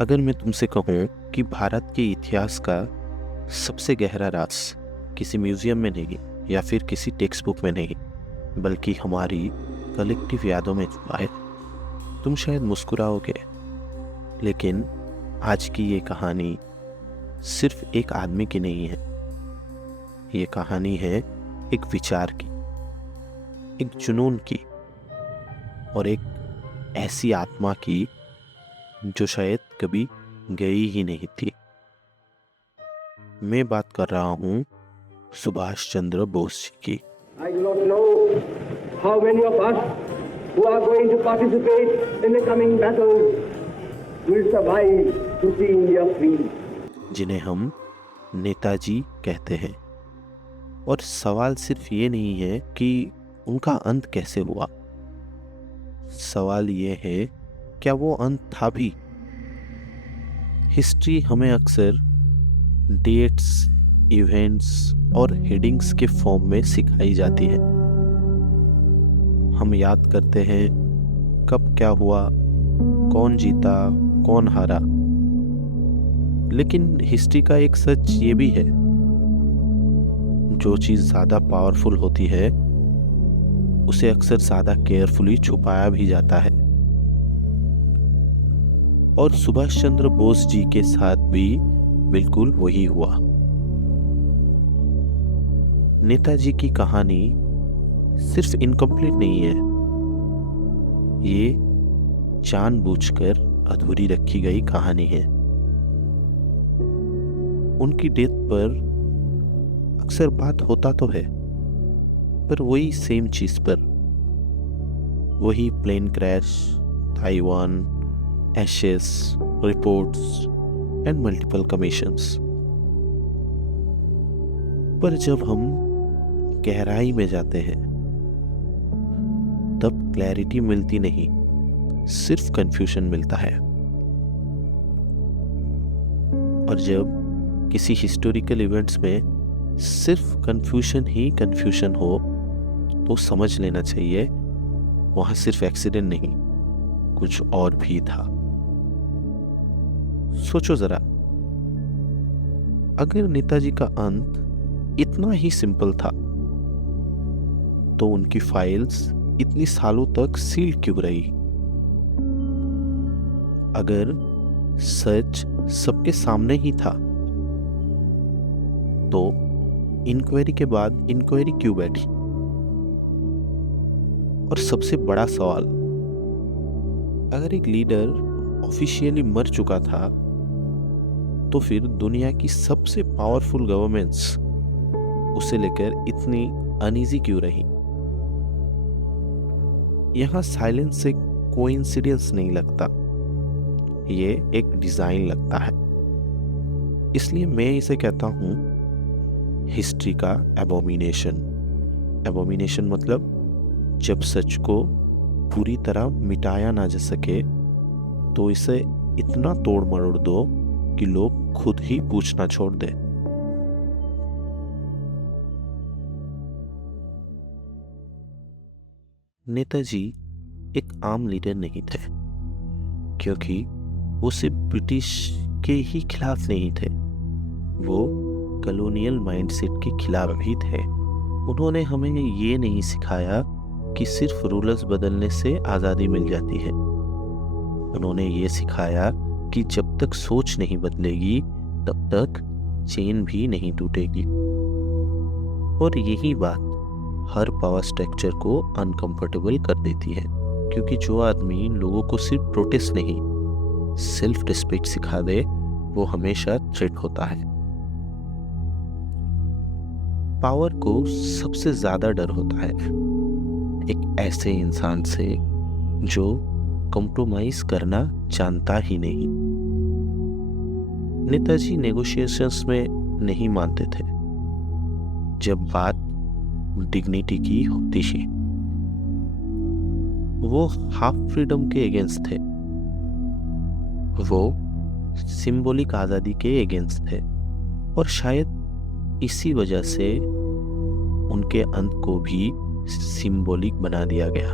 अगर मैं तुमसे कहूँ कि भारत के इतिहास का सबसे गहरा राज किसी म्यूजियम में नहीं या फिर किसी टेक्स्ट बुक में नहीं, बल्कि हमारी कलेक्टिव यादों में छुपा है, तुम शायद मुस्कुराओगे। लेकिन आज की ये कहानी सिर्फ एक आदमी की नहीं है। ये कहानी है एक विचार की, एक जुनून की और एक ऐसी आत्मा की जो शायद कभी गई ही नहीं थी। मैं बात कर रहा हूँ सुभाष चंद्र बोस जी की। I do not know how many of us who are going to participate in the coming battles will survive to see India free. जिन्हें हम नेताजी कहते हैं। और सवाल सिर्फ ये नहीं है कि उनका अंत कैसे हुआ, सवाल ये है क्या वो अंत था भी। हिस्ट्री हमें अक्सर डेट्स, इवेंट्स और हेडिंग्स के फॉर्म में सिखाई जाती है। हम याद करते हैं कब क्या हुआ, कौन जीता, कौन हारा। लेकिन हिस्ट्री का एक सच ये भी है, जो चीज़ ज़्यादा पावरफुल होती है उसे अक्सर ज़्यादा केयरफुली छुपाया भी जाता है। और सुभाष चंद्र बोस जी के साथ भी बिल्कुल वही हुआ। नेताजी की कहानी सिर्फ इनकम्प्लीट नहीं है, ये जानबूझकर अधूरी रखी गई कहानी है। उनकी डेथ पर अक्सर बात होता तो है, पर वही सेम चीज पर, वही plane crash, Taiwan, ashes, reports and multiple commissions. पर जब हम गहराई में जाते हैं तब क्लैरिटी मिलती नहीं, सिर्फ कंफ्यूजन मिलता है। और जब किसी हिस्टोरिकल इवेंट्स में सिर्फ कंफ्यूजन ही कंफ्यूजन हो तो समझ लेना चाहिए वहां सिर्फ एक्सीडेंट नहीं, कुछ और भी था। सोचो जरा, अगर नेताजी का अंत इतना ही सिंपल था तो उनकी फाइल्स इतनी सालों तक सील क्यों रही? अगर सच सबके सामने ही था तो इंक्वायरी के बाद इंक्वायरी क्यों बैठी? और सबसे बड़ा सवाल, अगर एक लीडर ऑफिशियली मर चुका था तो फिर दुनिया की सबसे पावरफुल गवर्नमेंट्स उसे लेकर इतनी अनईजी क्यों रही? यहां साइलेंस से कोइंसिडेंस नहीं लगता, ये एक डिजाइन लगता है। इसलिए मैं इसे कहता हूं हिस्ट्री का एबोमिनेशन। एबोमिनेशन मतलब जब सच को पूरी तरह मिटाया ना जा सके तो इसे इतना तोड़ मरोड़ दो कि लोग खुद ही पूछना छोड़ दे। नेताजी एक आम लीडर नहीं थे, क्योंकि वो सिर्फ ब्रिटिश के ही खिलाफ नहीं थे, वो कॉलोनियल माइंडसेट के खिलाफ भी थे। उन्होंने हमें ये नहीं सिखाया कि सिर्फ रूलर्स बदलने से आज़ादी मिल जाती है। उन्होंने ये सिखाया कि जब तक सोच नहीं बदलेगी तब तक चेन भी नहीं टूटेगी। और यही बात हर पावर स्ट्रक्चर को अनकंफर्टेबल कर देती है, क्योंकि जो आदमी लोगों को सिर्फ प्रोटेस्ट नहीं, सेल्फ रिस्पेक्ट सिखा दे वो हमेशा थ्रेट होता है। पावर को सबसे ज्यादा डर होता है एक ऐसे इंसान से जो कॉम्प्रोमाइज करना जानता ही नहीं। नेताजी नेगोशिएशंस में नहीं मानते थे जब बात डिग्निटी की होती थी। वो हाफ फ्रीडम के अगेंस्ट थे, वो सिंबॉलिक आजादी के अगेंस्ट थे। और शायद इसी वजह से उनके अंत को भी सिंबॉलिक बना दिया गया।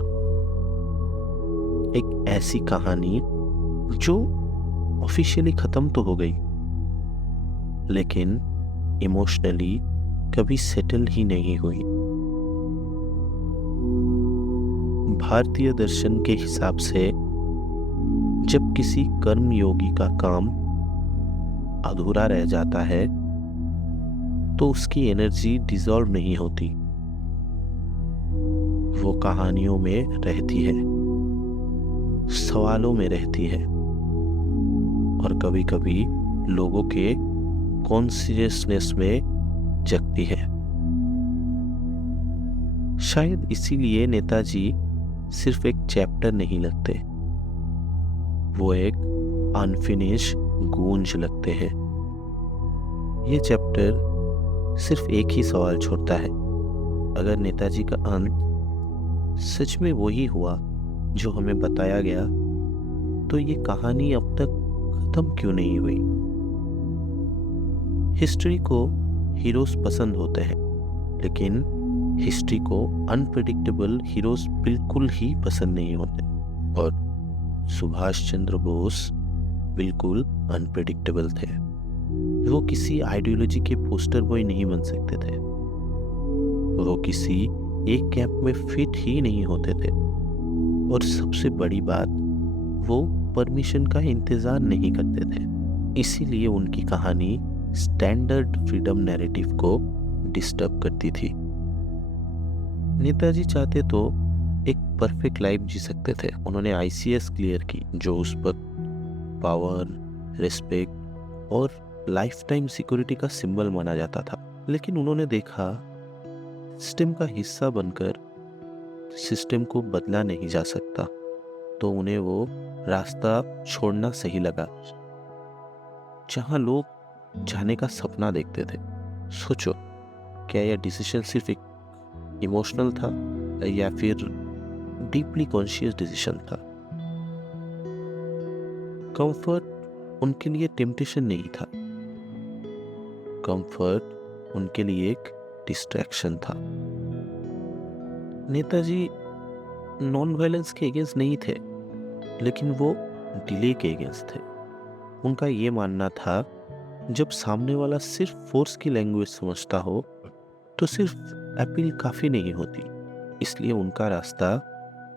एक ऐसी कहानी जो ऑफिशियली खत्म तो हो गई, लेकिन इमोशनली कभी सेटल ही नहीं हुई। भारतीय दर्शन के हिसाब से जब किसी कर्म योगी का काम अधूरा रह जाता है तो उसकी एनर्जी डिसॉल्व नहीं होती, वो कहानियों में रहती है, सवालों में रहती है और कभी कभी लोगों के कॉन्शियसनेस में जगती है। शायद इसीलिए नेताजी सिर्फ एक चैप्टर नहीं लगते, वो एक अनफिनिश गूंज लगते हैं। ये चैप्टर सिर्फ एक ही सवाल छोड़ता है, अगर नेताजी का अंत सच में वही हुआ जो हमें बताया गया, तो ये कहानी अब तक खत्म क्यों नहीं हुई? हिस्ट्री को हीरोज पसंद होते हैं, लेकिन हिस्ट्री को अनप्रेडिक्टेबल हीरोज बिल्कुल ही पसंद नहीं होते, और सुभाष चंद्र बोस बिल्कुल अनप्रेडिक्टेबल थे। वो किसी आइडियोलॉजी के पोस्टर बॉय नहीं बन सकते थे, वो किसी एक कैंप में फिट ही नहीं होते थे, और सबसे बड़ी बात, वो परमिशन का इंतजार नहीं करते थे। इसीलिए उनकी कहानी स्टैंडर्ड फ्रीडम नैरेटिव को डिस्टर्ब करती थी। नेताजी चाहते तो एक परफेक्ट लाइफ जी सकते थे। उन्होंने आईसीएस क्लियर की, जो उस वक्त पावर, रिस्पेक्ट और लाइफ टाइम सिक्योरिटी का सिंबल माना जाता था। लेकिन उन्होंने देखा सिस्टम का हिस्सा बनकर सिस्टम को बदला नहीं जा सकता, तो उन्हें वो रास्ता छोड़ना सही लगा जहां लोग जाने का सपना देखते थे। सोचो, क्या यह डिसीजन सिर्फ एक इमोशनल था या फिर डीपली कॉन्शियस डिसीजन था? कंफर्ट उनके लिए टेम्पटेशन नहीं था, कंफर्ट उनके लिए एक डिस्ट्रैक्शन था। नेताजी नॉन वायलेंस के अगेंस्ट नहीं थे, लेकिन वो डिले के अगेंस्ट थे। उनका ये मानना था, जब सामने वाला सिर्फ फोर्स की लैंग्वेज समझता हो तो सिर्फ अपील काफ़ी नहीं होती। इसलिए उनका रास्ता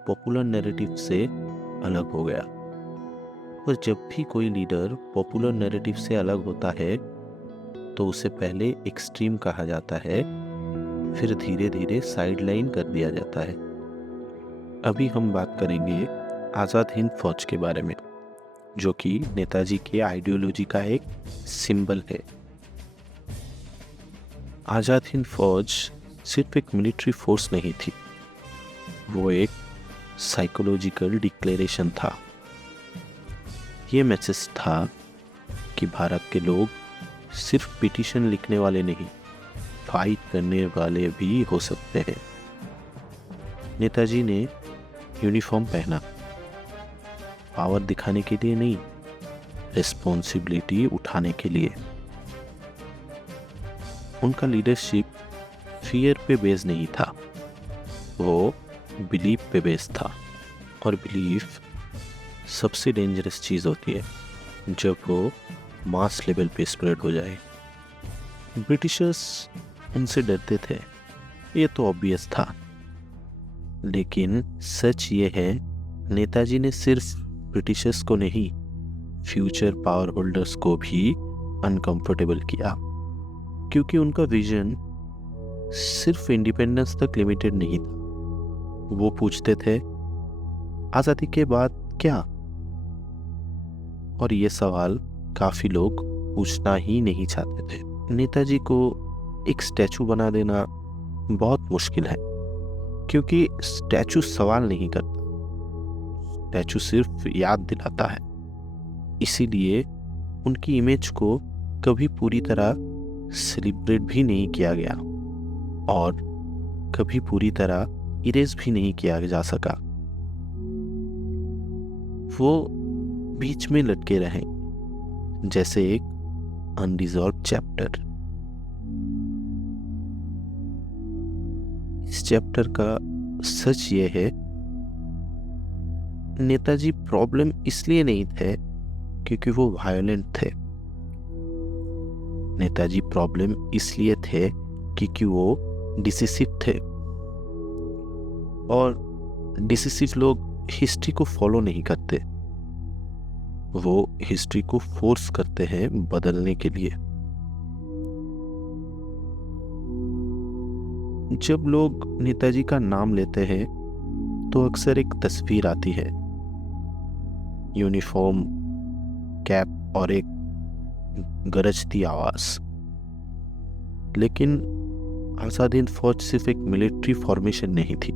पॉपुलर नैरेटिव से अलग हो गया। और जब भी कोई लीडर पॉपुलर नैरेटिव से अलग होता है तो उसे पहले एक्सट्रीम कहा जाता है, फिर धीरे धीरे साइडलाइन कर दिया जाता है। अभी हम बात करेंगे आज़ाद हिंद फौज के बारे में, जो कि नेताजी के आइडियोलॉजी का एक सिंबल है। आज़ाद हिंद फौज सिर्फ एक मिलिट्री फोर्स नहीं थी, वो एक साइकोलॉजिकल डिक्लेरेशन था। ये मैसेज था कि भारत के लोग सिर्फ पिटीशन लिखने वाले नहीं, फाइट करने वाले भी हो सकते हैं। नेताजी ने यूनिफॉर्म पहना, पावर दिखाने के लिए नहीं, रिस्पॉन्सिबिलिटी उठाने के लिए। उनका लीडरशिप फियर पे बेस नहीं था, वो बिलीफ पे बेस था। और बिलीफ सबसे डेंजरस चीज़ होती है जब वो मास लेवल पे स्प्रेड हो जाए। ब्रिटिशर्स उनसे डरते थे, ये तो ऑब्वियस था, लेकिन सच ये है, नेताजी ने सिर्फ ब्रिटिशर्स को नहीं, फ्यूचर पावर होल्डर्स को भी अनकंफर्टेबल किया, क्योंकि उनका विजन सिर्फ इंडिपेंडेंस तक लिमिटेड नहीं था। वो पूछते थे, आज़ादी के बाद क्या? और ये सवाल काफ़ी लोग पूछना ही नहीं चाहते थे। नेताजी को एक स्टैचू बना देना बहुत मुश्किल है, क्योंकि स्टैचू सवाल नहीं करता, स्टैचू सिर्फ याद दिलाता है। इसीलिए उनकी इमेज को कभी पूरी तरह सेलिब्रेट भी नहीं किया गया और कभी पूरी तरह इरेज भी नहीं किया जा सका। वो बीच में लटके रहे, जैसे एक अनरिजॉल्व चैप्टर। इस चैप्टर का सच ये है, नेताजी प्रॉब्लम इसलिए नहीं थे क्योंकि वो वायलेंट थे। नेताजी प्रॉब्लम इसलिए थे क्योंकि वो डिसिसिव थे, और डिसिसिव लोग हिस्ट्री को फॉलो नहीं करते, वो हिस्ट्री को फोर्स करते हैं बदलने के लिए। जब लोग नेताजी का नाम लेते हैं तो अक्सर एक तस्वीर आती है, यूनिफॉर्म, कैप और एक गरजती आवाज। लेकिन आजाद हिंद फौज सिर्फ एक मिलिट्री फॉर्मेशन नहीं थी,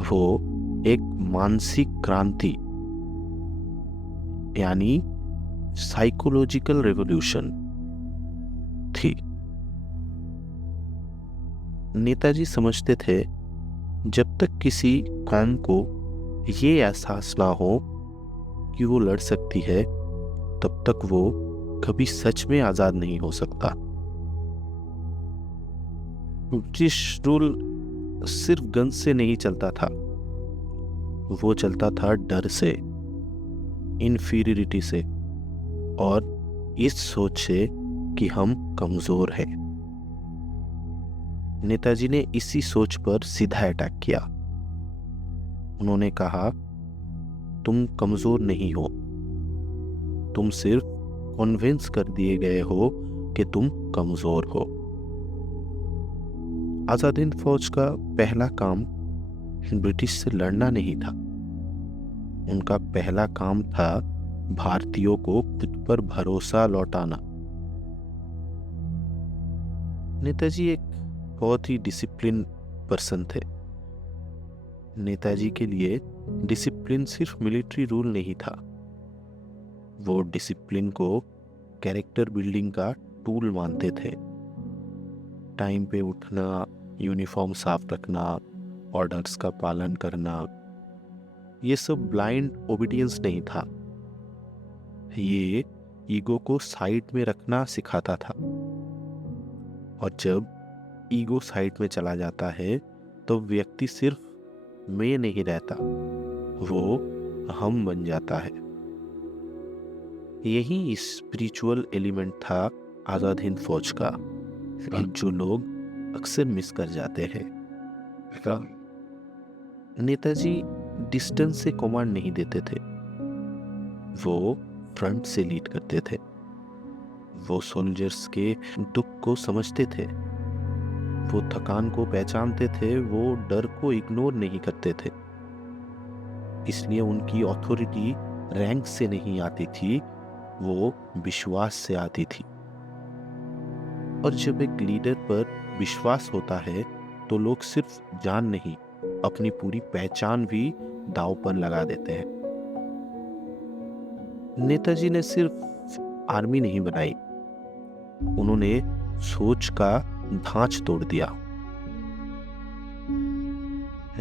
वो एक मानसिक क्रांति यानी साइकोलॉजिकल रेवोल्यूशन थी। नेताजी समझते थे जब तक किसी कौम को ये एहसास ना हो कि वो लड़ सकती है, तब तक वो कभी सच में आजाद नहीं हो सकता। ब्रिटिश रूल सिर्फ गन से नहीं चलता था, वो चलता था डर से, इन्फीरियरिटी से और इस सोच से कि हम कमजोर हैं। नेताजी ने इसी सोच पर सीधा अटैक किया। उन्होंने कहा, तुम कमजोर नहीं हो, तुम सिर्फ कन्विंस कर दिए गए हो कि तुम कमजोर हो। आजाद हिंद फौज का पहला काम ब्रिटिश से लड़ना नहीं था, उनका पहला काम था भारतीयों को खुद पर भरोसा लौटाना। नेताजी एक बहुत ही डिसिप्लिन पर्सन थे। नेताजी के लिए डिसिप्लिन सिर्फ मिलिट्री रूल नहीं था, वो डिसिप्लिन को कैरेक्टर बिल्डिंग का टूल मानते थे। टाइम पे उठना, यूनिफॉर्म साफ रखना, ऑर्डर्स का पालन करना, ये सब ब्लाइंड ओबीडियंस नहीं था, ये ईगो को साइड में रखना सिखाता था। और जब ईगो साइड में चला जाता है तो व्यक्ति सिर्फ मैं नहीं रहता, वो हम बन जाता है। यही स्पिरिचुअल एलिमेंट था आजाद हिंद फौज का, जो लोग अक्सर मिस कर जाते हैं। नेताजी डिस्टेंस से कमांड नहीं देते थे, वो फ्रंट से लीड करते थे। वो सोल्जर्स के दुख को समझते थे, वो थकान को पहचानते थे, वो डर को इग्नोर नहीं करते थे। इसलिए उनकी अथॉरिटी रैंक से नहीं आती थी, वो विश्वास से आती थी। और जब एक लीडर पर विश्वास होता है तो लोग सिर्फ जान नहीं, अपनी पूरी पहचान भी दांव पर लगा देते हैं। नेताजी ने सिर्फ आर्मी नहीं बनाई, उन्होंने सोच का ढांच तोड़ दिया।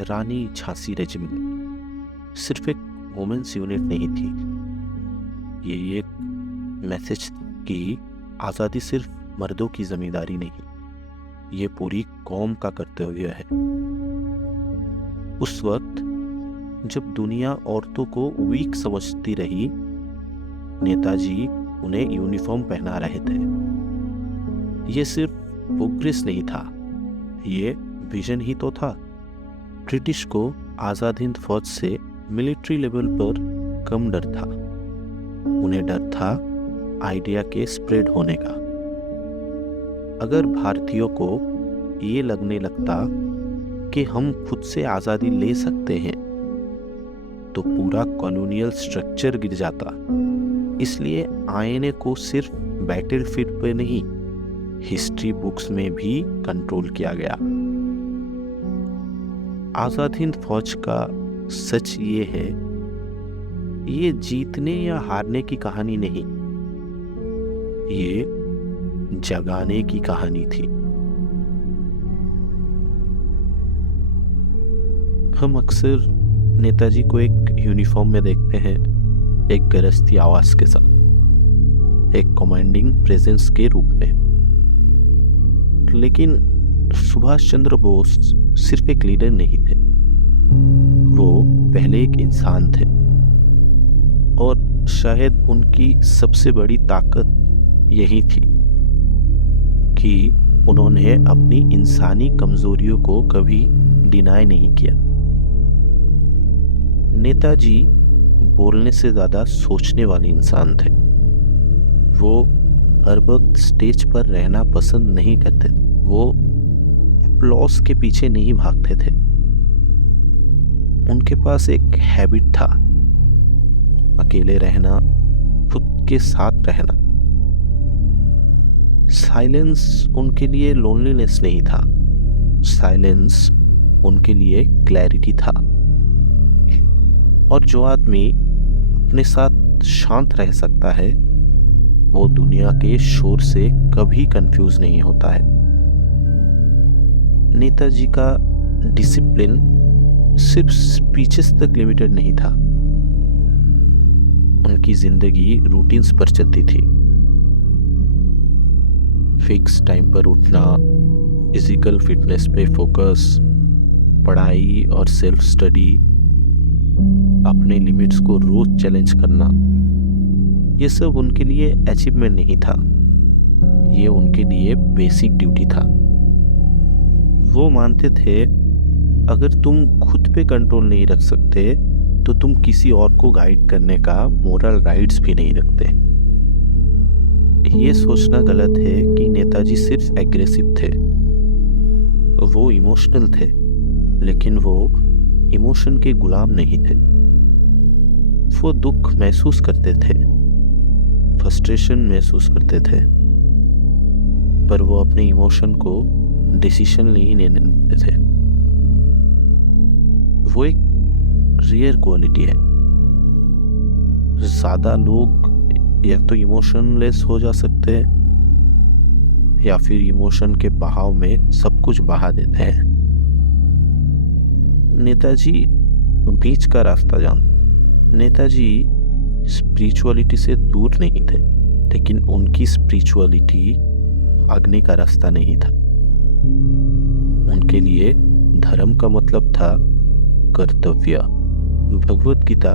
रानी झांसी रेजिमेंट सिर्फ एक वुमेन्स यूनिट नहीं थी, ये एक मैसेज कि आजादी सिर्फ मर्दों की जिम्मेदारी नहीं, ये पूरी कौम का कर्तव्य है। उस वक्त जब दुनिया औरतों को वीक समझती रही, नेताजी उन्हें यूनिफॉर्म पहना रहे थे। ये सिर्फ प्रोग्रेस नहीं था, ये विजन ही तो था। ब्रिटिश को आजाद हिंद फौज से मिलिट्री लेवल पर कम डर था, उन्हें डर था आइडिया के स्प्रेड होने का। अगर भारतीयों को ये लगने लगता कि हम खुद से आजादी ले सकते हैं, तो पूरा कॉलोनियल स्ट्रक्चर गिर जाता। इसलिए आईएनए को सिर्फ बैटलफील्ड पे नहीं, हिस्ट्री बुक्स में भी कंट्रोल किया गया। आजाद हिंद फौज का सच ये है, ये जीतने या हारने की कहानी नहीं, ये जगाने की कहानी थी। हम अक्सर नेताजी को एक यूनिफॉर्म में देखते हैं, एक गरजती आवाज के साथ, एक कमांडिंग प्रेजेंस के रूप में। लेकिन सुभाष चंद्र बोस सिर्फ एक लीडर नहीं थे, वो पहले एक इंसान थे। और शायद उनकी सबसे बड़ी ताकत यही थी कि उन्होंने अपनी इंसानी कमजोरियों को कभी डिनाई नहीं किया। नेताजी बोलने से ज्यादा सोचने वाले इंसान थे। वो हर वक्त स्टेज पर रहना पसंद नहीं करते थे। वो एप्लॉस के पीछे नहीं भागते थे। उनके पास एक हैबिट था, अकेले रहना, खुद के साथ रहना। साइलेंस उनके लिए लोनलीनेस नहीं था, साइलेंस उनके लिए क्लैरिटी था। और जो आदमी अपने साथ शांत रह सकता है वो दुनिया के शोर से कभी कंफ्यूज नहीं होता है। नेताजी का डिसिप्लिन सिर्फ स्पीचेस तक लिमिटेड नहीं था। उनकी जिंदगी रूटीन्स पर चलती थी। फिक्स टाइम पर उठना, फिजिकल फिटनेस पे फोकस, पढ़ाई और सेल्फ स्टडी, अपने लिमिट्स को रोज चैलेंज करना, ये सब उनके लिए अचीवमेंट नहीं था, ये उनके लिए बेसिक ड्यूटी था। वो मानते थे अगर तुम खुद पे कंट्रोल नहीं रख सकते तो तुम किसी और को गाइड करने का मोरल राइट्स भी नहीं रखते। ये सोचना गलत है कि नेताजी सिर्फ एग्रेसिव थे। वो इमोशनल थे, लेकिन वो इमोशन के गुलाम नहीं थे। वो दुख महसूस करते थे, फ्रस्ट्रेशन महसूस करते थे, पर वो अपने इमोशन को डिसीजन नहीं लेने देते थे। वो एक रेयर क्वालिटी है। ज्यादा लोग या तो इमोशनलेस हो जा सकते हैं या फिर इमोशन के बहाव में सब कुछ बहा देते हैं। नेताजी बीच का रास्ता जानते। नेताजी स्पिरिचुअलिटी से दूर नहीं थे, लेकिन उनकी स्पिरिचुअलिटी भागने का रास्ता नहीं था। उनके लिए धर्म का मतलब था कर्तव्य। भगवत गीता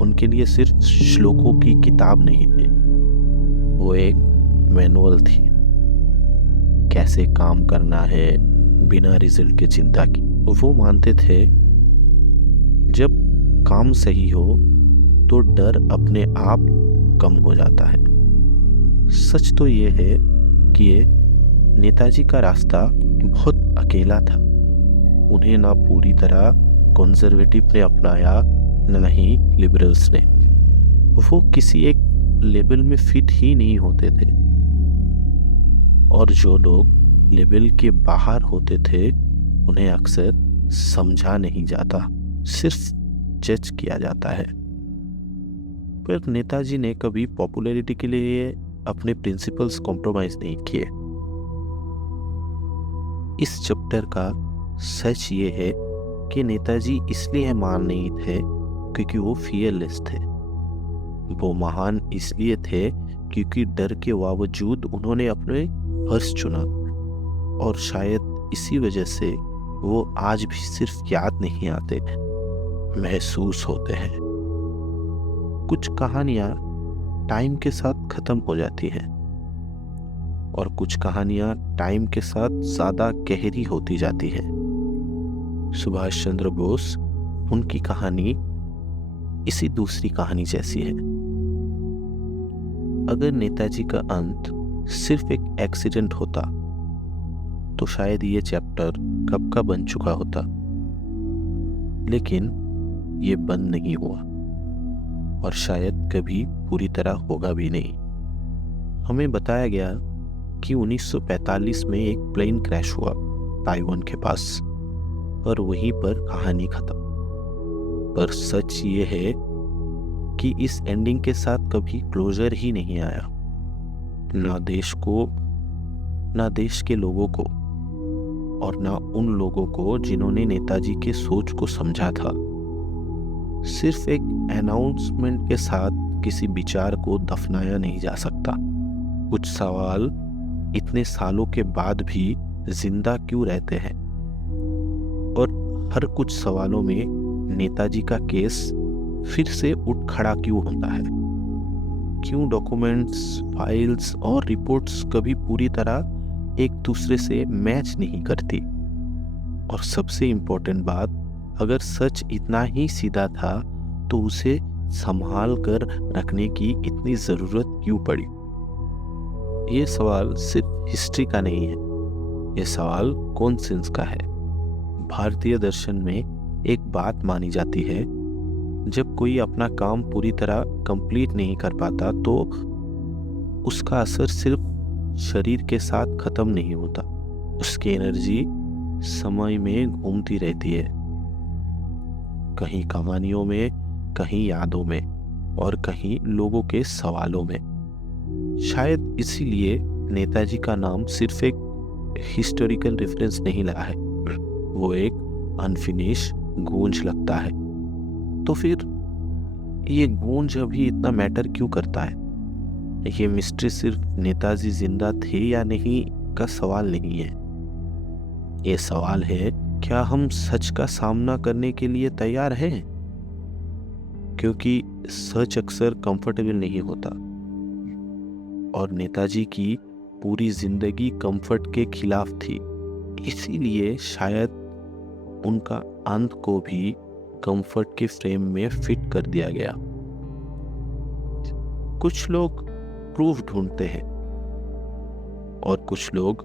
उनके लिए सिर्फ श्लोकों की किताब नहीं थी, वो एक मैनुअल थी। कैसे काम करना है बिना रिजल्ट के चिंता की। वो मानते थे जब काम सही हो तो डर अपने आप कम हो जाता है। सच तो ये है कि ये नेताजी का रास्ता बहुत अकेला था। उन्हें ना पूरी तरह कंजर्वेटिव ने अपनाया, न ही लिबरल्स ने। वो किसी एक लेबल में फिट ही नहीं होते थे, और जो लोग लेबल के बाहर होते थे उन्हें अक्सर समझा नहीं जाता, सिर्फ जज किया जाता है। पर नेताजी ने कभी पॉपुलैरिटी के लिए अपने प्रिंसिपल्स कॉम्प्रोमाइज नहीं किए। इस चैप्टर का सच ये है कि नेताजी इसलिए महान नहीं थे क्योंकि वो फियरलेस थे। वो महान इसलिए थे क्योंकि डर के बावजूद उन्होंने अपने फर्ज चुना, और शायद इसी वजह से वो आज भी सिर्फ याद नहीं आते, महसूस होते हैं। कुछ कहानियां टाइम के साथ खत्म हो जाती हैं और कुछ कहानियां टाइम के साथ ज्यादा गहरी होती जाती हैं। सुभाष चंद्र बोस, उनकी कहानी इसी दूसरी कहानी जैसी है। अगर नेताजी का अंत सिर्फ एक एक्सीडेंट होता तो शायद ये चैप्टर कब का बन चुका होता, लेकिन ये बंद नहीं हुआ और शायद कभी पूरी तरह होगा भी नहीं। हमें बताया गया कि 1945 में एक प्लेन क्रैश हुआ ताइवान के पास, और वहीं पर कहानी खत्म। पर सच ये है कि इस एंडिंग के साथ कभी क्लोजर ही नहीं आया, ना देश को, ना देश के लोगों को, और ना उन लोगों को जिन्होंने नेताजी के सोच को समझा था। सिर्फ एक अनाउंसमेंट के साथ किसी विचार को दफनाया नहीं जा सकता। कुछ सवाल इतने सालों के बाद भी जिंदा क्यों रहते हैं, और हर कुछ सवालों में नेताजी का केस फिर से उठ खड़ा क्यों होता है। क्यों डॉक्यूमेंट्स, फाइल्स और रिपोर्ट्स कभी पूरी तरह एक दूसरे से मैच नहीं करती। और सबसे इम्पोर्टेंट बात, अगर सच इतना ही सीधा था तो उसे संभाल कर रखने की इतनी ज़रूरत क्यों पड़ी? ये सवाल सिर्फ हिस्ट्री का नहीं है, ये सवाल कॉन्सेंस का है। भारतीय दर्शन में एक बात मानी जाती है, जब कोई अपना काम पूरी तरह कंप्लीट नहीं कर पाता तो उसका असर सिर्फ शरीर के साथ खत्म नहीं होता, उसकी एनर्जी समय में घूमती रहती है, कहीं कहानियों में, कहीं यादों में और कहीं लोगों के सवालों में। शायद इसीलिए नेताजी का नाम सिर्फ एक हिस्टोरिकल रेफरेंस नहीं लगा है, वो एक अनफिनिश गूंज लगता है। तो फिर ये गूंज अभी इतना मैटर क्यों करता है? ये मिस्ट्री सिर्फ नेताजी जिंदा थे या नहीं का सवाल नहीं है, ये सवाल है क्या हम सच का सामना करने के लिए तैयार हैं? क्योंकि सच अक्सर कंफर्टेबल नहीं होता और नेताजी की पूरी जिंदगी कंफर्ट के खिलाफ थी, इसीलिए शायद उनका अंत को भी कंफर्ट के फ्रेम में फिट कर दिया गया। कुछ लोग प्रूफ ढूंढते हैं और कुछ लोग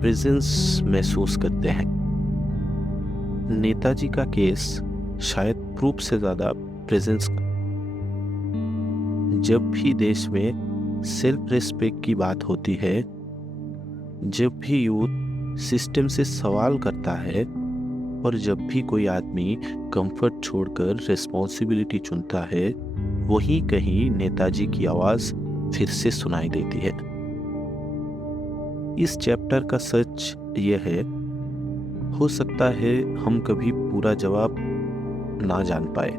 प्रेजेंस महसूस करते हैं। नेताजी का केस शायद प्रूफ से ज्यादा प्रेजेंस का। जब भी देश में सेल्फ रिस्पेक्ट की बात होती है, जब भी यूथ सिस्टम से सवाल करता है और जब भी कोई आदमी कंफर्ट छोड़कर रिस्पॉन्सिबिलिटी चुनता है, वहीं कहीं नेताजी की आवाज फिर से सुनाई देती है। इस चैप्टर का सच यह है, हो सकता है हम कभी पूरा जवाब ना जान पाए,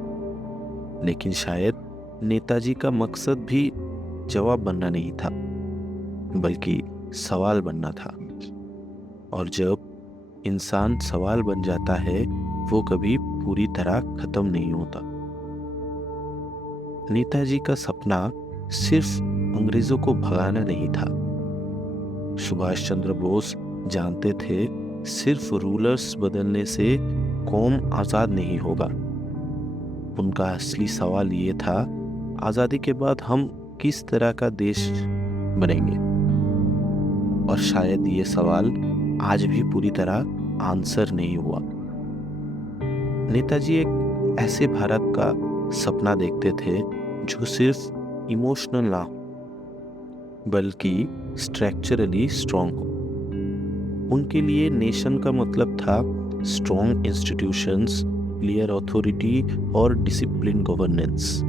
लेकिन शायद नेताजी का मकसद भी जवाब बनना नहीं था, बल्कि सवाल बनना था। और जब इंसान सवाल बन जाता है, वो कभी पूरी तरह खत्म नहीं होता। नेताजी का सपना सिर्फ अंग्रेजों को भगाना नहीं था। सुभाष चंद्र बोस जानते थे, सिर्फ रूलर्स बदलने से कौम आजाद नहीं होगा। उनका असली सवाल ये था, आजादी के बाद हम किस तरह का देश बनेंगे? और शायद ये सवाल आज भी पूरी तरह आंसर नहीं हुआ। नेताजी एक ऐसे भारत का सपना देखते थे जो सिर्फ इमोशनल ना हो, बल्कि स्ट्रक्चरली स्ट्रॉन्ग हो। उनके लिए नेशन का मतलब था स्ट्रॉन्ग इंस्टीट्यूशंस, क्लियर अथॉरिटी और डिसिप्लिन गवर्नेंस।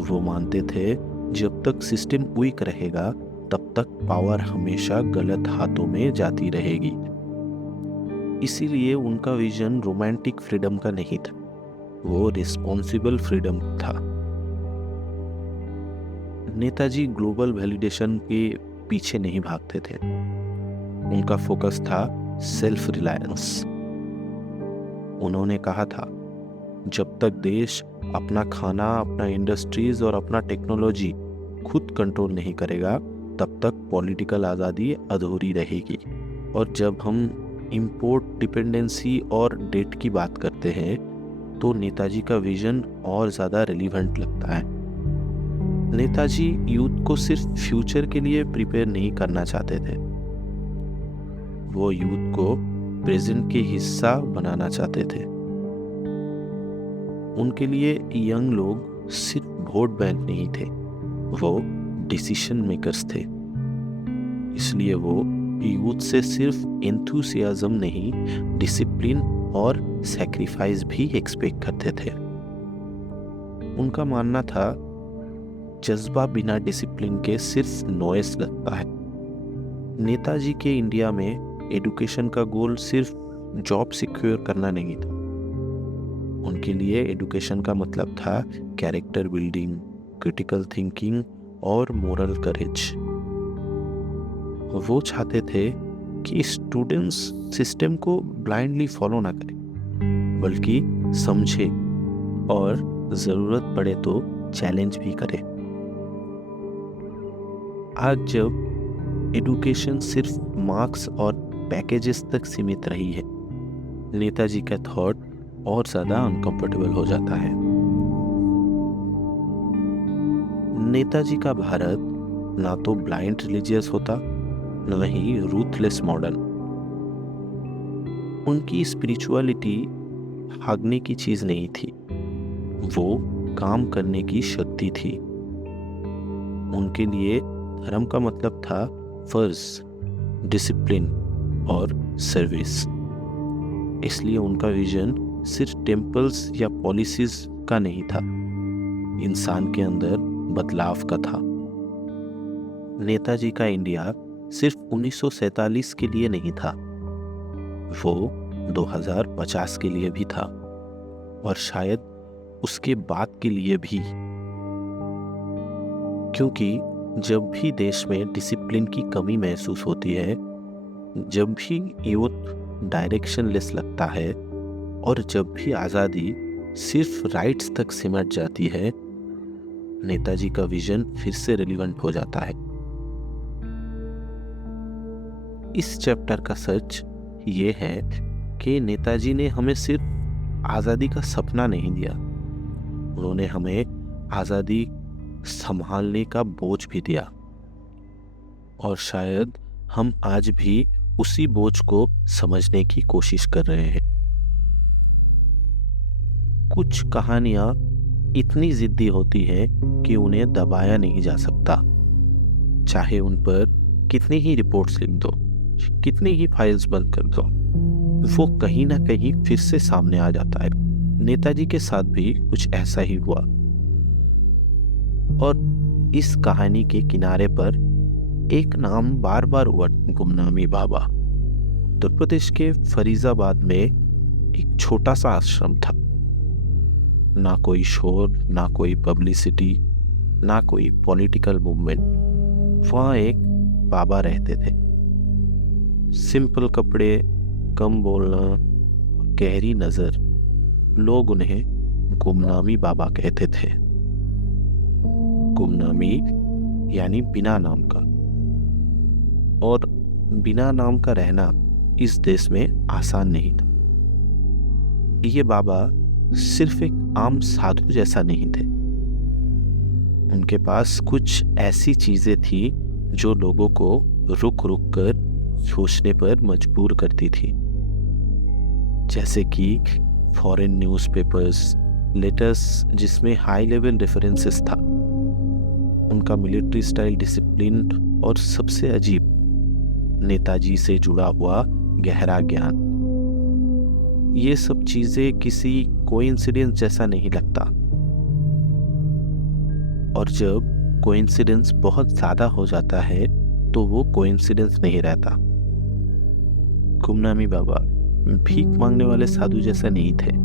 वो मानते थे जब तक सिस्टम वीक रहेगा तब तक पावर हमेशा गलत हाथों में जाती रहेगी। इसीलिए उनका विजन रोमांटिक फ्रीडम का नहीं था, वो रिस्पॉन्सिबल फ्रीडम था। नेताजी ग्लोबल वैलिडेशन के पीछे नहीं भागते थे, उनका फोकस था सेल्फ रिलायंस। उन्होंने कहा था, जब तक देश अपना खाना, अपना इंडस्ट्रीज और अपना टेक्नोलॉजी खुद कंट्रोल नहीं करेगा, तब तक पॉलिटिकल आज़ादी अधूरी रहेगी। और जब हम इंपोर्ट डिपेंडेंसी और डेट की बात करते हैं, तो नेताजी का विजन और ज़्यादा रिलीवेंट लगता है। नेताजी यूथ को सिर्फ फ्यूचर के लिए प्रिपेयर नहीं करना चाहते थे, वो यूथ को प्रेजेंट के हिस्सा बनाना चाहते थे। उनके लिए यंग लोग सिर्फ वोट बैंक नहीं थे, वो डिसीजन मेकर्स थे। इसलिए वो यूथ से सिर्फ एंथुसियाज्म नहीं, डिसिप्लिन और सैक्रिफाइस भी एक्सपेक्ट करते थे। उनका मानना था, जज्बा बिना डिसिप्लिन के सिर्फ नॉइस लगता है। नेताजी के इंडिया में एजुकेशन का गोल सिर्फ जॉब सिक्योर करना नहीं था। उनके लिए एजुकेशन का मतलब था कैरेक्टर बिल्डिंग, क्रिटिकल थिंकिंग और मोरल करेज। वो चाहते थे कि स्टूडेंट्स सिस्टम को ब्लाइंडली फॉलो ना करें, बल्कि समझे और ज़रूरत पड़े तो चैलेंज भी करें। आज जब एडुकेशन सिर्फ मार्क्स और पैकेजेस तक सीमित रही है, नेताजी का थॉट और ज़्यादा अनकंफर्टेबल हो जाता है। नेताजी का भारत ना तो ब्लाइंड रिलीजियस होता, न ही रूथलेस मॉडर्न। उनकी स्पिरिचुअलिटी भागने की चीज नहीं थी, वो काम करने की शक्ति थी। उनके लिए धर्म का मतलब था फर्ज, डिसिप्लिन और सर्विस। इसलिए उनका विजन सिर्फ टेम्पल्स या पॉलिसीज का नहीं था, इंसान के अंदर बदलाव का था। नेताजी का इंडिया सिर्फ 1947 के लिए नहीं था, वो 2050 के लिए भी था, और शायद उसके बाद के लिए भी। क्योंकि जब भी देश में डिसिप्लिन की कमी महसूस होती है, जब भी यूथ डायरेक्शनलेस लगता है, और जब भी आज़ादी सिर्फ राइट्स तक सिमट जाती है, नेताजी का विजन फिर से रिलेवेंट हो जाता है। इस चैप्टर का सच ये है कि नेताजी ने हमें सिर्फ आज़ादी का सपना नहीं दिया, उन्होंने हमें आज़ादी संभालने का बोझ भी दिया। और शायद हम आज भी उसी बोझ को समझने की कोशिश कर रहे हैं। कुछ कहानियां इतनी जिद्दी होती हैं कि उन्हें दबाया नहीं जा सकता, चाहे उन पर कितनी ही रिपोर्ट्स लिख दो, कितनी ही फाइल्स बंद कर दो, वो कहीं ना कहीं फिर से सामने आ जाता है। नेताजी के साथ भी कुछ ऐसा ही हुआ। और इस कहानी के किनारे पर एक नाम बार बार हुआ, गुमनामी बाबा। उत्तर प्रदेश के फरीजाबाद में एक छोटा सा आश्रम था, ना कोई शोर, ना कोई पब्लिसिटी, ना कोई पॉलिटिकल मूवमेंट। वहाँ एक बाबा रहते थे, सिंपल कपड़े, कम बोलना, गहरी नजर। लोग उन्हें गुमनामी बाबा कहते थे। गुमनामी यानी बिना नाम का, और बिना नाम का रहना इस देश में आसान नहीं था। ये बाबा सिर्फ एक आम साधु जैसा नहीं थे, उनके पास कुछ ऐसी चीजें थी जो लोगों को रुक रुक कर सोचने पर मजबूर करती थी। जैसे कि फॉरेन न्यूज़पेपर्स, लेटर्स जिसमें हाई लेवल रेफरेंसेस था, उनका मिलिट्री स्टाइल डिसिप्लिन, और सबसे अजीब, नेताजी से जुड़ा हुआ गहरा ज्ञान। ये सब चीजें किसी कोइंसिडेंस जैसा नहीं लगता, और जब कोइंसिडेंस बहुत ज्यादा हो जाता है तो वो कोइंसिडेंस नहीं रहता। गुमनामी बाबा भीख मांगने वाले साधु जैसा नहीं थे,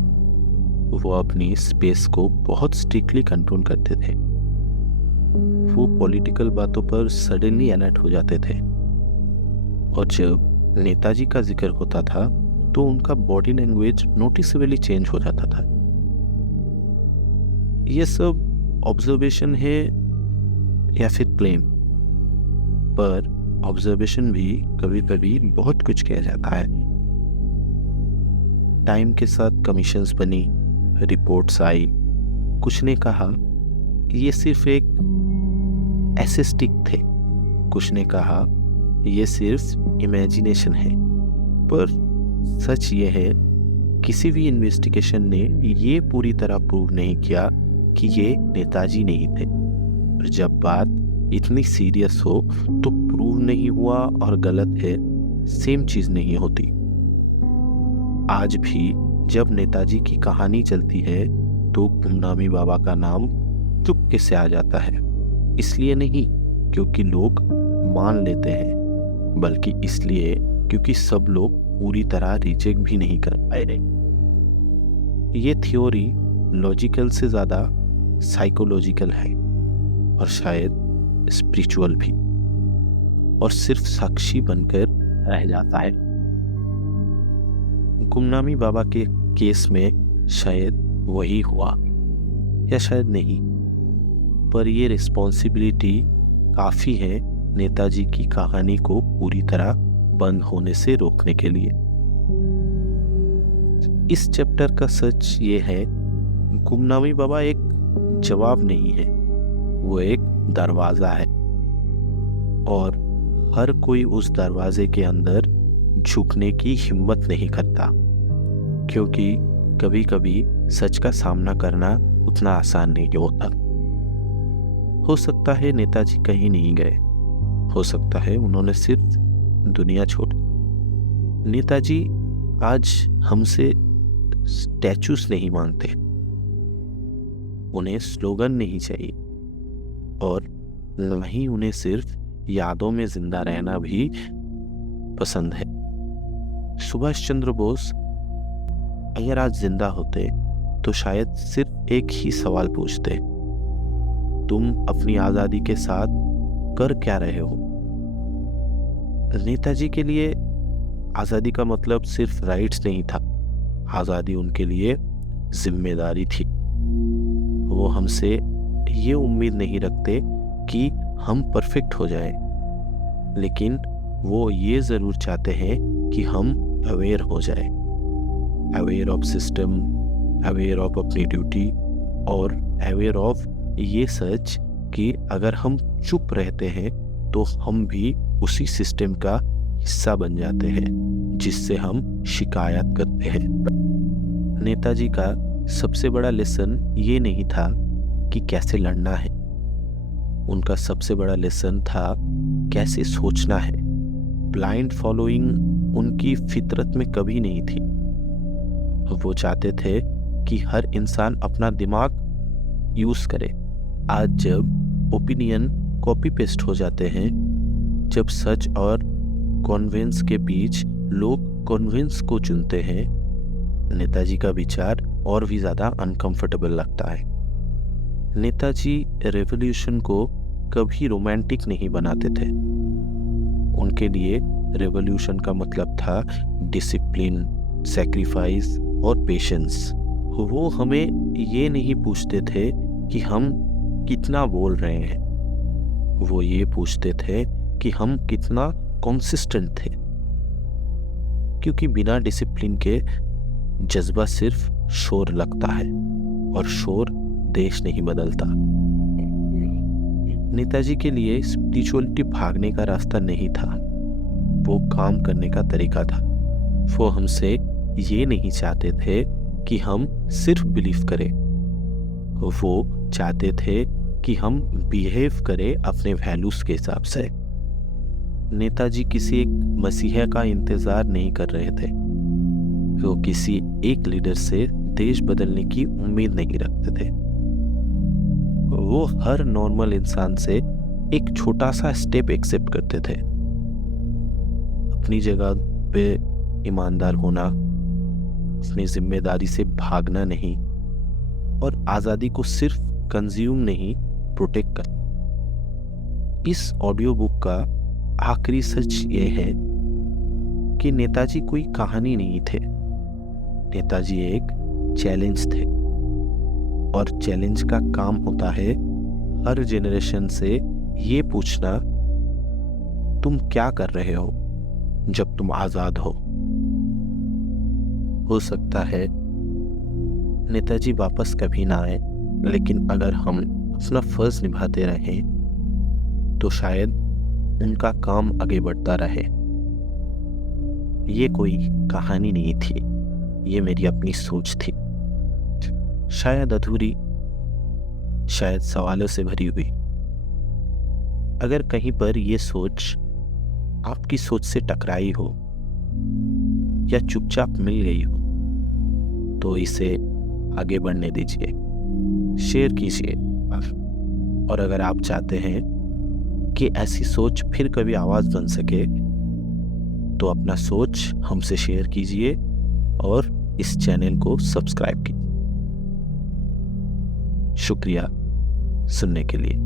वो अपनी स्पेस को बहुत स्ट्रिक्टली कंट्रोल करते थे। वो पॉलिटिकल बातों पर सडनली अलर्ट हो जाते थे, और जब नेताजी का जिक्र होता था तो उनका बॉडी लैंग्वेज नोटिसेबली चेंज हो जाता था। ये सब ऑब्जर्वेशन है या फिर क्लेम, पर ऑब्जर्वेशन भी कभी कभी बहुत कुछ किया जाता है। टाइम के साथ कमीशंस बनी, रिपोर्ट्स आई, कुछ ने कहा ये सिर्फ एक एसेस्टिक थे, कुछ ने कहा ये सिर्फ इमेजिनेशन है। पर सच ये है, किसी भी इन्वेस्टिगेशन ने ये पूरी तरह प्रूव नहीं किया कि ये नेताजी नहीं थे। और जब बात इतनी सीरियस हो तो प्रूव नहीं हुआ और गलत है सेम चीज नहीं होती। आज भी जब नेताजी की कहानी चलती है तो गुमनामी बाबा का नाम चुपके से आ जाता है। इसलिए नहीं क्योंकि लोग मान लेते हैं, बल्कि इसलिए क्योंकि सब लोग पूरी तरह रिजेक्ट भी नहीं कर पाए रहे। ये थ्योरी लॉजिकल से ज्यादा साइकोलॉजिकल है, और शायद स्पिरिचुअल भी, और सिर्फ साक्षी बनकर रह जाता है। गुमनामी बाबा के केस में शायद वही हुआ, या शायद नहीं, पर ये रिस्पॉन्सिबिलिटी काफ़ी है नेताजी की कहानी को पूरी तरह बंद होने से रोकने के लिए। इस चैप्टर का सच ये है, गुमनामी बाबा एक जवाब नहीं है, वो एक दरवाजा है और हर कोई उस दरवाजे के अंदर झुकने की हिम्मत नहीं करता, क्योंकि कभी कभी सच का सामना करना उतना आसान नहीं होता। हो सकता है नेताजी कहीं नहीं गए, हो सकता है उन्होंने सिर्फ दुनिया छोड़ दी। नेताजी आज हमसे स्टैचूज नहीं मांगते, उन्हें स्लोगन नहीं चाहिए और न ही उन्हें सिर्फ यादों में जिंदा रहना भी पसंद है। सुभाष चंद्र बोस अगर आज जिंदा होते तो शायद सिर्फ एक ही सवाल पूछते, तुम अपनी आजादी के साथ कर क्या रहे हो? नेताजी के लिए आजादी का मतलब सिर्फ राइट्स नहीं था, आजादी उनके लिए जिम्मेदारी थी। वो हमसे ये उम्मीद नहीं रखते कि हम परफेक्ट हो जाए, लेकिन वो ये जरूर चाहते हैं कि हम अवेयर हो जाए, aware of system, aware of अपनी ड्यूटी और अवेयर ऑफ ये सच कि अगर हम चुप रहते हैं तो हम भी उसी सिस्टम का हिस्सा बन जाते हैं जिससे हम शिकायत करते हैं। नेताजी का सबसे बड़ा लेसन ये नहीं था कि कैसे लड़ना है, उनका सबसे बड़ा लेसन था कैसे सोचना है। ब्लाइंड फॉलोइंग उनकी फितरत में कभी नहीं थी। वो चाहते थे कि हर इंसान अपना दिमाग यूज करे। आज जब ओपिनियन कॉपी पेस्ट हो जाते हैं, जब सच और कॉन्वेंस के बीच लोग कॉन्वेंस को चुनते हैं, नेताजी का विचार और भी ज्यादा अनकंफर्टेबल लगता है। नेताजी रेवोल्यूशन को कभी रोमांटिक नहीं बनाते थे। उनके लिए रेवोल्यूशन का मतलब था डिसिप्लिन, सैक्रिफाइस और पेशेंस। वो हमें ये नहीं पूछते थे कि हम कितना बोल रहे हैं, वो ये पूछते थे कि हम कितना कंसिस्टेंट थे, क्योंकि बिना डिसिप्लिन के जज्बा सिर्फ शोर लगता है और शोर देश नहीं बदलता। नेताजी के लिए स्पिरिचुअलिटी भागने का रास्ता नहीं था, वो काम करने का तरीका था। वो हमसे ये नहीं चाहते थे कि हम सिर्फ बिलीव करें, वो चाहते थे कि हम बिहेव करें अपने वैल्यूज के हिसाब से। नेताजी किसी एक मसीहा का इंतजार नहीं कर रहे थे, वो किसी एक लीडर से देश बदलने की उम्मीद नहीं रखते थे। वो हर नॉर्मल इंसान से एक छोटा सा स्टेप एक्सेप्ट करते थे, अपनी जगह पे ईमानदार होना, अपनी जिम्मेदारी से भागना नहीं और आजादी को सिर्फ कंज्यूम नहीं प्रोटेक्ट कर। इस ऑडियो बुक का आखिरी सच ये है कि नेताजी कोई कहानी नहीं थे, नेताजी एक चैलेंज थे और चैलेंज का काम होता है हर जेनरेशन से ये पूछना, तुम क्या कर रहे हो जब तुम आजाद हो। सकता है नेताजी वापस कभी ना आए, लेकिन अगर हम अपना फर्ज निभाते रहें तो शायद उनका काम आगे बढ़ता रहे। ये कोई कहानी नहीं थी, ये मेरी अपनी सोच थी, शायद अधूरी, शायद सवालों से भरी हुई। अगर कहीं पर ये सोच आपकी सोच से टकराई हो या चुपचाप मिल गई हो तो इसे आगे बढ़ने दीजिए, शेयर कीजिए। और अगर आप चाहते हैं कि ऐसी सोच फिर कभी आवाज बन सके तो अपना सोच हमसे शेयर कीजिए और इस चैनल को सब्सक्राइब कीजिए। शुक्रिया सुनने के लिए।